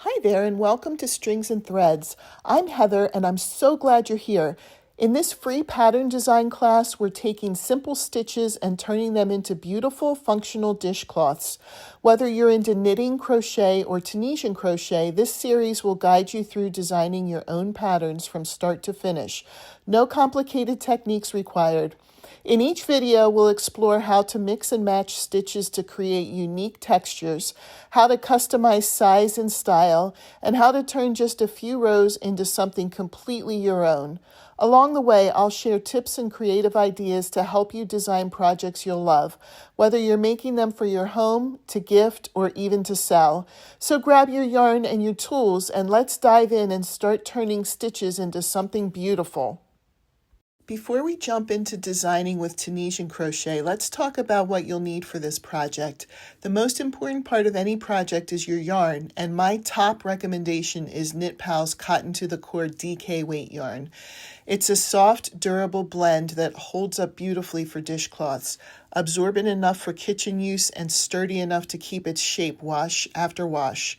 Hi there and welcome to Strings and Threads. I'm Heather and I'm so glad you're here. In this free pattern design class, we're taking simple stitches and turning them into beautiful functional dishcloths. Whether you're into knitting, crochet, or Tunisian crochet, this series will guide you through designing your own patterns from start to finish. No complicated techniques required. In each video, we'll explore how to mix and match stitches to create unique textures, how to customize size and style, and how to turn just a few rows into something completely your own. Along the way, I'll share tips and creative ideas to help you design projects you'll love, whether you're making them for your home, to gift, or even to sell. So grab your yarn and your tools, and let's dive in and start turning stitches into something beautiful. Before we jump into designing with Tunisian crochet, let's talk about what you'll need for this project. The most important part of any project is your yarn, and my top recommendation is Knit Pal's Cotton to the Core DK weight yarn. It's a soft, durable blend that holds up beautifully for dishcloths, absorbent enough for kitchen use, and sturdy enough to keep its shape wash after wash.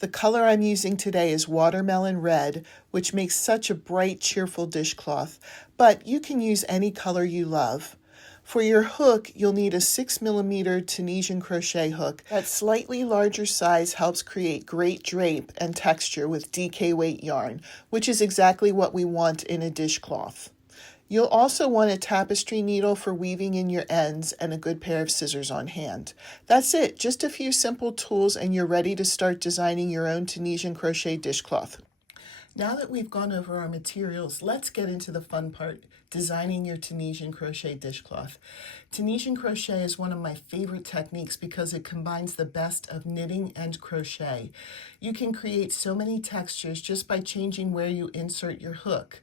The color I'm using today is watermelon red, which makes such a bright, cheerful dishcloth, but you can use any color you love. For your hook, you'll need a 6mm Tunisian crochet hook. That slightly larger size helps create great drape and texture with DK weight yarn, which is exactly what we want in a dishcloth. You'll also want a tapestry needle for weaving in your ends and a good pair of scissors on hand. That's it, just a few simple tools and you're ready to start designing your own Tunisian crochet dishcloth. Now that we've gone over our materials, let's get into the fun part, designing your Tunisian crochet dishcloth. Tunisian crochet is one of my favorite techniques because it combines the best of knitting and crochet. You can create so many textures just by changing where you insert your hook,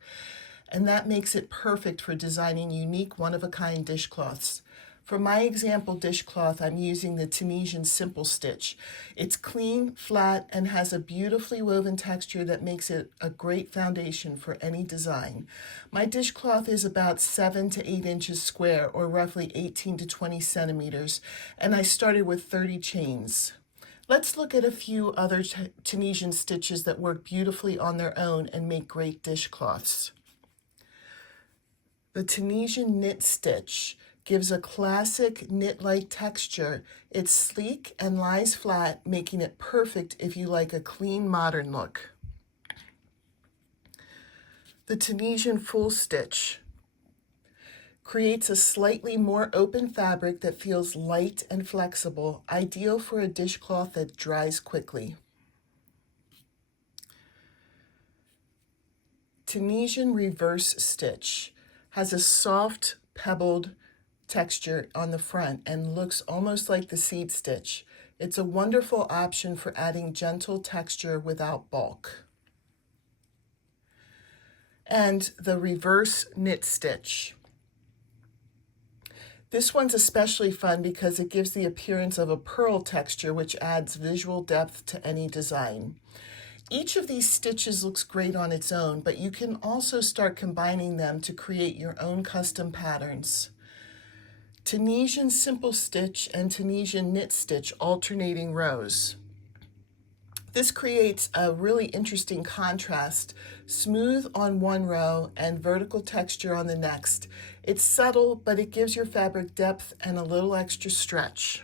and that makes it perfect for designing unique one-of-a-kind dishcloths. For my example dishcloth, I'm using the Tunisian Simple Stitch. It's clean, flat, and has a beautifully woven texture that makes it a great foundation for any design. My dishcloth is about 7 to 8 inches square, or roughly 18 to 20 centimeters, and I started with 30 chains. Let's look at a few other Tunisian stitches that work beautifully on their own and make great dishcloths. The Tunisian knit stitch gives a classic knit-like texture. It's sleek and lies flat, making it perfect if you like a clean, modern look. The Tunisian full stitch creates a slightly more open fabric that feels light and flexible, ideal for a dishcloth that dries quickly. Tunisian reverse stitch has a soft, pebbled texture on the front and looks almost like the seed stitch. It's a wonderful option for adding gentle texture without bulk. And the reverse knit stitch. This one's especially fun because it gives the appearance of a pearl texture, which adds visual depth to any design. Each of these stitches looks great on its own, but you can also start combining them to create your own custom patterns. Tunisian Simple Stitch and Tunisian Knit Stitch alternating rows. This creates a really interesting contrast, smooth on one row and vertical texture on the next. It's subtle, but it gives your fabric depth and a little extra stretch.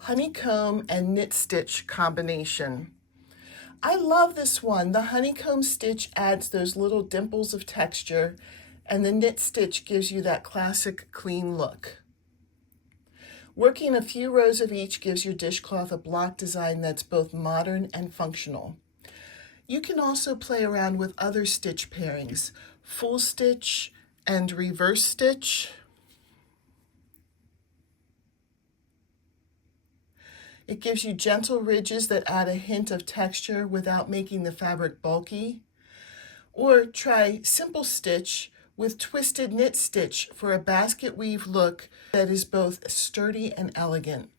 Honeycomb and knit stitch combination. I love this one. The honeycomb stitch adds those little dimples of texture, and the knit stitch gives you that classic clean look. Working a few rows of each gives your dishcloth a block design that's both modern and functional. You can also play around with other stitch pairings, full stitch and reverse stitch. It gives you gentle ridges that add a hint of texture without making the fabric bulky. Or try simple stitch with twisted knit stitch for a basket weave look that is both sturdy and elegant.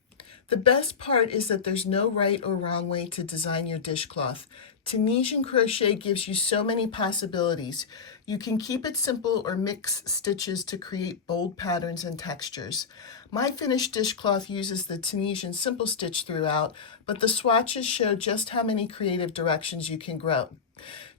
The best part is that there's no right or wrong way to design your dishcloth. Tunisian crochet gives you so many possibilities. You can keep it simple or mix stitches to create bold patterns and textures. My finished dishcloth uses the Tunisian Simple Stitch throughout, but the swatches show just how many creative directions you can grow.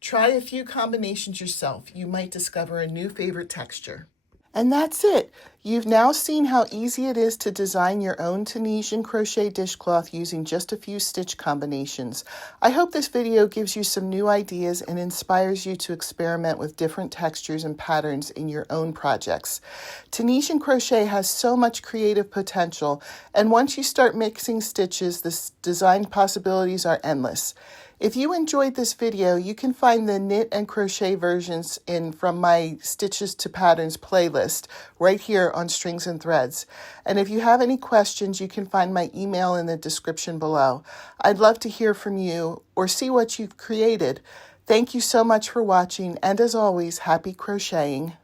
Try a few combinations yourself. You might discover a new favorite texture. And that's it. You've now seen how easy it is to design your own Tunisian crochet dishcloth using just a few stitch combinations. I hope this video gives you some new ideas and inspires you to experiment with different textures and patterns in your own projects. Tunisian crochet has so much creative potential, and once you start mixing stitches, the design possibilities are endless. If you enjoyed this video, you can find the knit and crochet versions from my Stitches to Patterns playlist right here on Strings and Threads. And if you have any questions, you can find my email in the description below. I'd love to hear from you or see what you've created. Thank you so much for watching, and as always, happy crocheting.